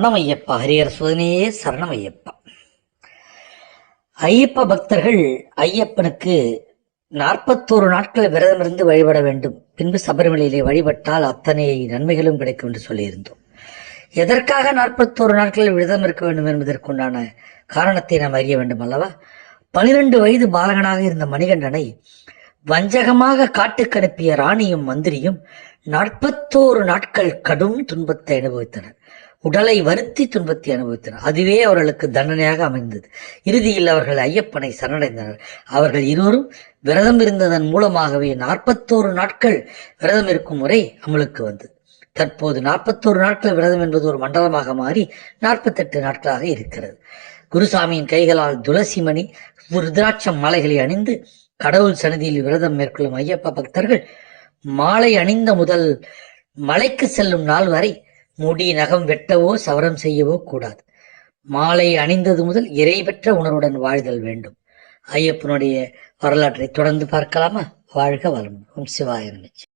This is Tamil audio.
சரணமையப்பா. ஹரிஹர சுதனையே சரணமையப்பா. ஐயப்ப பக்தர்கள் ஐயப்பனுக்கு 41 நாட்கள் விரதமிருந்து வழிபட வேண்டும். பின்பு சபரிமலையிலே வழிபட்டால் அத்தனை நன்மைகளும் கிடைக்கும் என்று சொல்லியிருந்தோம். எதற்காக 41 நாட்கள் விரதம் இருக்க வேண்டும் என்பதற்குண்டான காரணத்தை நாம் அறிய வேண்டும் அல்லவா? 12 வயது பாலகனாக இருந்த மணிகண்டனை வஞ்சகமாக காட்டுக்கு அனுப்பிய ராணியும் மந்திரியும் 41 நாட்கள் கடும் துன்பத்தை அனுபவித்தனர். உடலை வருத்தி துன்பத்தை அனுபவித்தனர். அதுவே அவர்களுக்கு தண்டனையாக அமைந்தது. இறுதியில் அவர்கள் ஐயப்பனை சரணடைந்தனர். அவர்கள் இருவரும் விரதம் இருந்ததன் மூலமாகவே 41 நாட்கள் விரதம் இருக்கும் முறை அமலுக்கு வந்தது. தற்போது 41 நாட்கள் விரதம் என்பது ஒரு மண்டலமாக மாறி 48 நாட்களாக இருக்கிறது. குருசாமியின் கைகளால் துளசி மணி ருத்ராட்சம் மாலைகளை அணிந்து கடவுள் சன்னதியில் விரதம் மேற்கொள்ளும் ஐயப்ப பக்தர்கள் மாலை அணிந்த முதல் மலைக்கு செல்லும் நாள் வரை முடி நகம் வெட்டவோ சவரம் செய்யவோ கூடாது. மாலை அணிந்தது முதல் இறை பெற்ற உணர்வுடன் வாழ்தல் வேண்டும். ஐயப்பனுடைய வரலாற்றை தொடர்ந்து பார்க்கலாமா? வாழ்க வளமுடன். ஓம் சிவாய நம.